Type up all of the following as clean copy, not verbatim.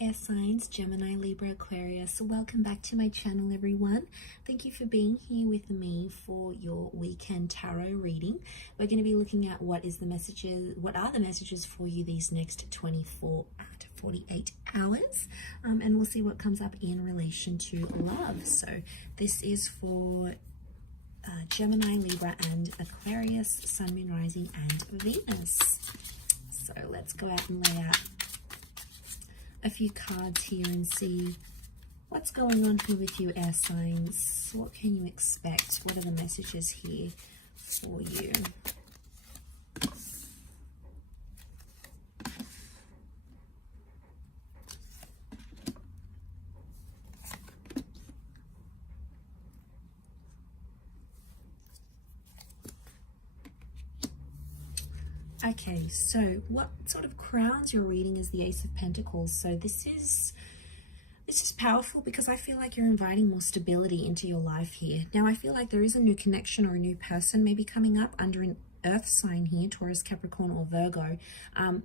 air signs, Gemini, Libra, Aquarius. Welcome back to my channel, everyone. Thank you for being here with me for your weekend tarot reading. We're going to be looking at what are the messages for you these next 24 to 48 hours, and we'll see what comes up in relation to love. So this is for Gemini, Libra, and Aquarius, Sun, Moon, Rising, and Venus. So let's go out and lay out a few cards here and see what's going on here with you, air signs. What can you expect? What are the messages here for you? Okay, so what sort of crowns your reading is the Ace of Pentacles. So this is powerful because I feel like you're inviting more stability into your life here. Now I feel like there is a new connection or a new person maybe coming up under an earth sign here, Taurus, Capricorn, or Virgo.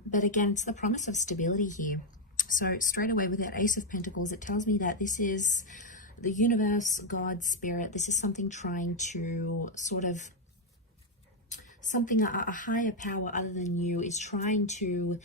But again, it's the promise of stability here. So straight away with that Ace of Pentacles, it tells me that this is the universe, God, spirit. This is something trying to sort of a higher power other than you is trying to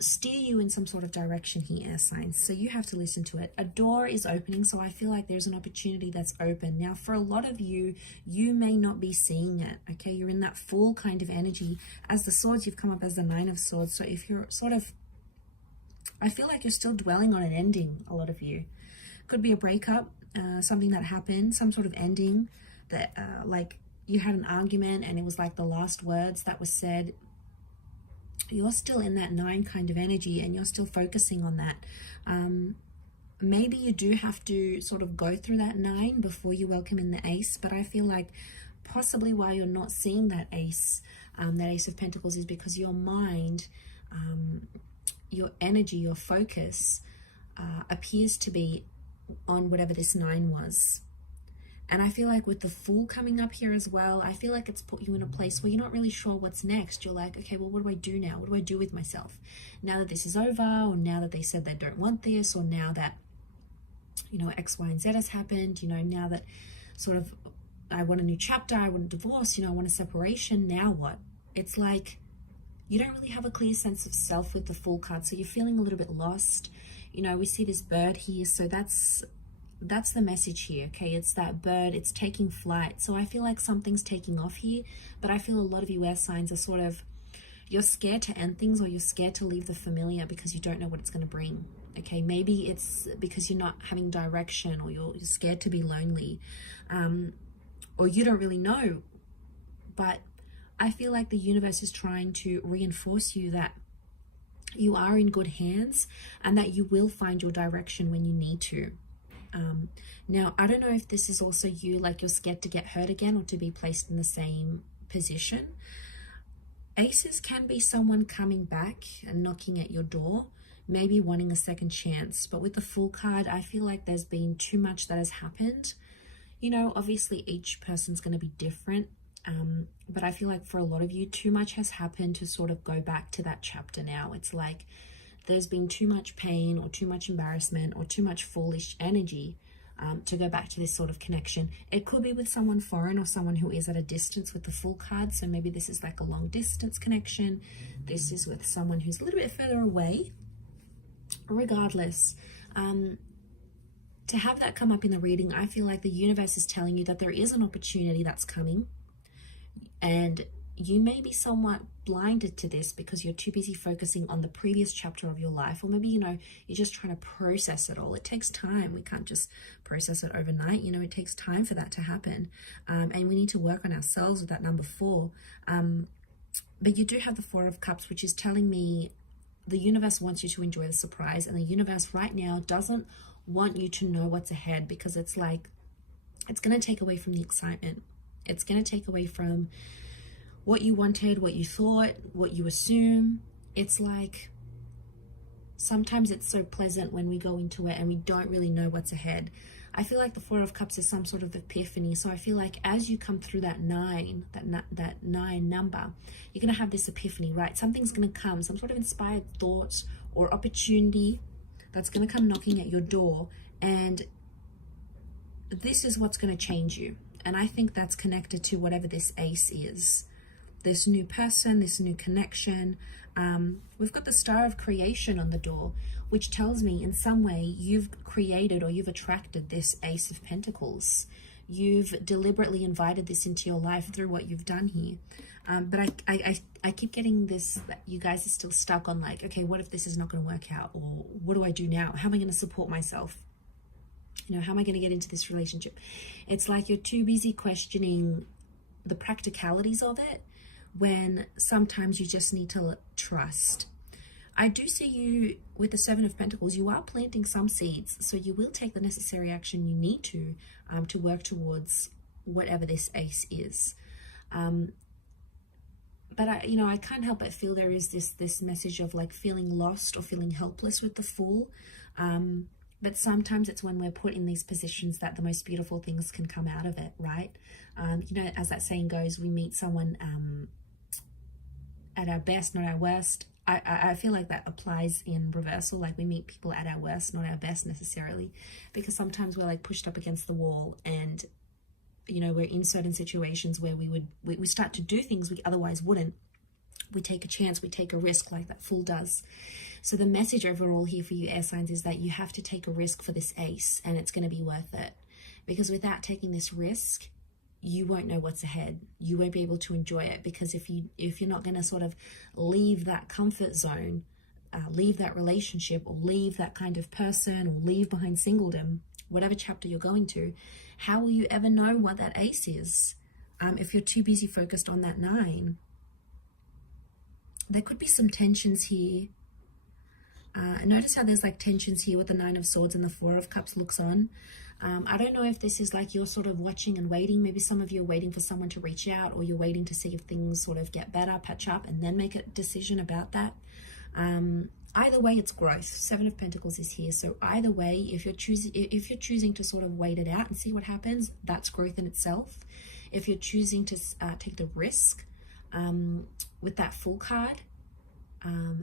steer you in some sort of direction here, air signs. So you have to listen to it. A door is opening, so I feel like there's an opportunity that's open. Now, for a lot of you, you may not be seeing it, okay? You're in that full kind of energy. As the swords, you've come up as the Nine of Swords. So if you're sort of, I feel like you're still dwelling on an ending, a lot of you. Could be a breakup, something that happened, some sort of ending that, like, you had an argument and it was like the last words that was said. You're still in that 9 kind of energy and you're still focusing on that. Maybe you do have to sort of go through that 9 before you welcome in the Ace, but I feel like possibly why you're not seeing that Ace of Pentacles is because your mind, your energy, your focus appears to be on whatever this 9 was. And I feel like with the Fool coming up here as well, I feel like it's put you in a place where you're not really sure what's next. You're like, okay, well, what do I do now? What do I do with myself? Now that this is over, or now that they said they don't want this, or now that, you know, X, Y, and Z has happened, you know, now that sort of I want a new chapter, I want a divorce, you know, I want a separation, now what? It's like you don't really have a clear sense of self with the Fool card, so you're feeling a little bit lost. You know, we see this bird here, so that's the message here, okay? It's that bird, it's taking flight. So I feel like something's taking off here, but I feel a lot of you air signs are sort of, you're scared to end things, or you're scared to leave the familiar because you don't know what it's going to bring, okay? Maybe it's because you're not having direction, or you're scared to be lonely, or you don't really know. But I feel like the universe is trying to reinforce you that you are in good hands and that you will find your direction when you need to. Now, I don't know if this is also you, like you're scared to get hurt again or to be placed in the same position. Aces can be someone coming back and knocking at your door, maybe wanting a second chance. But with the Fool card, I feel like there's been too much that has happened. You know, obviously each person's going to be different. But I feel like for a lot of you, too much has happened to sort of go back to that chapter now. It's like there's been too much pain or too much embarrassment or too much foolish energy to go back to this sort of connection. It could be with someone foreign or someone who is at a distance with the Fool card. So maybe this is like a long distance connection. This is with someone who's a little bit further away. Regardless, to have that come up in the reading, I feel like the universe is telling you that there is an opportunity that's coming. And you may be somewhat blinded to this because you're too busy focusing on the previous chapter of your life, or maybe, you know, you're just trying to process it all. It takes time. We can't just process it overnight. You know, it takes time for that to happen. And we need to work on ourselves with that number 4. But you do have the 4 of Cups, which is telling me the universe wants you to enjoy the surprise, and the universe right now doesn't want you to know what's ahead, because it's like, it's going to take away from the excitement. It's going to take away from what you wanted, what you thought, what you assume. It's like sometimes it's so pleasant when we go into it and we don't really know what's ahead. I feel like the Four of Cups is some sort of epiphany. So I feel like as you come through that nine number, you're going to have this epiphany, right? Something's going to come, some sort of inspired thought or opportunity that's going to come knocking at your door. And this is what's going to change you. And I think that's connected to whatever this ace is. This new person, this new connection. We've got the Star of Creation on the door, which tells me in some way you've created or you've attracted this Ace of Pentacles. You've deliberately invited this into your life through what you've done here. But I keep getting this, that you guys are still stuck on like, okay, what if this is not going to work out? Or what do I do now? How am I going to support myself? You know, how am I going to get into this relationship? It's like you're too busy questioning the practicalities of it, when sometimes you just need to trust. I do see you with the Seven of Pentacles. You are planting some seeds, so you will take the necessary action you need to work towards whatever this ace is. But I can't help but feel there is this message of like feeling lost or feeling helpless with the Fool. But sometimes it's when we're put in these positions that the most beautiful things can come out of it, right? As that saying goes, we meet someone at our best, not our worst. I feel like that applies in reversal. Like we meet people at our worst, not our best necessarily, because sometimes we're like pushed up against the wall, and we're in certain situations where we start to do things we otherwise wouldn't. We take a chance, we take a risk like that Fool does. So the message overall here for you air signs is that you have to take a risk for this ace, and it's going to be worth it, because without taking this risk, you won't know what's ahead. You won't be able to enjoy it, because if you're not going to sort of leave that comfort zone, leave that relationship, or leave that kind of person, or leave behind singledom, whatever chapter you're going to, how will you ever know what that ace is if you're too busy focused on that 9? There could be some tensions here. Notice how there's like tensions here with the 9 of Swords and the 4 of Cups looks on. I don't know if this is like you're sort of watching and waiting. Maybe some of you are waiting for someone to reach out, or you're waiting to see if things sort of get better, patch up, and then make a decision about that. Either way, it's growth. 7 of Pentacles is here. So either way, if you're choosing to sort of wait it out and see what happens, that's growth in itself. If you're choosing to take the risk with that Fool card,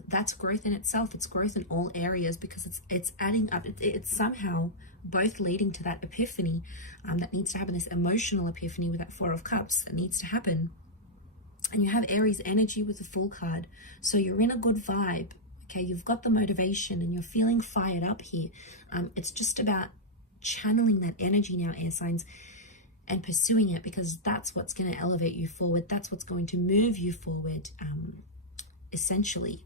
that's growth in itself. It's growth in all areas, because it's adding up. It's somehow both leading to that epiphany that needs to happen, this emotional epiphany with that 4 of Cups that needs to happen. And you have Aries energy with the Fool card, so you're in a good vibe. Okay, you've got the motivation and you're feeling fired up here. It's just about channeling that energy now, air signs, and pursuing it, because that's what's going to elevate you forward. That's what's going to move you forward, essentially,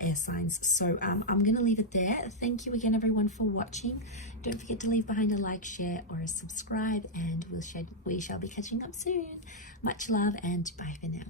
air signs. So I'm going to leave it there. Thank you again, everyone, for watching. Don't forget to leave behind a like, share, or a subscribe, and we shall be catching up soon. Much love, and bye for now.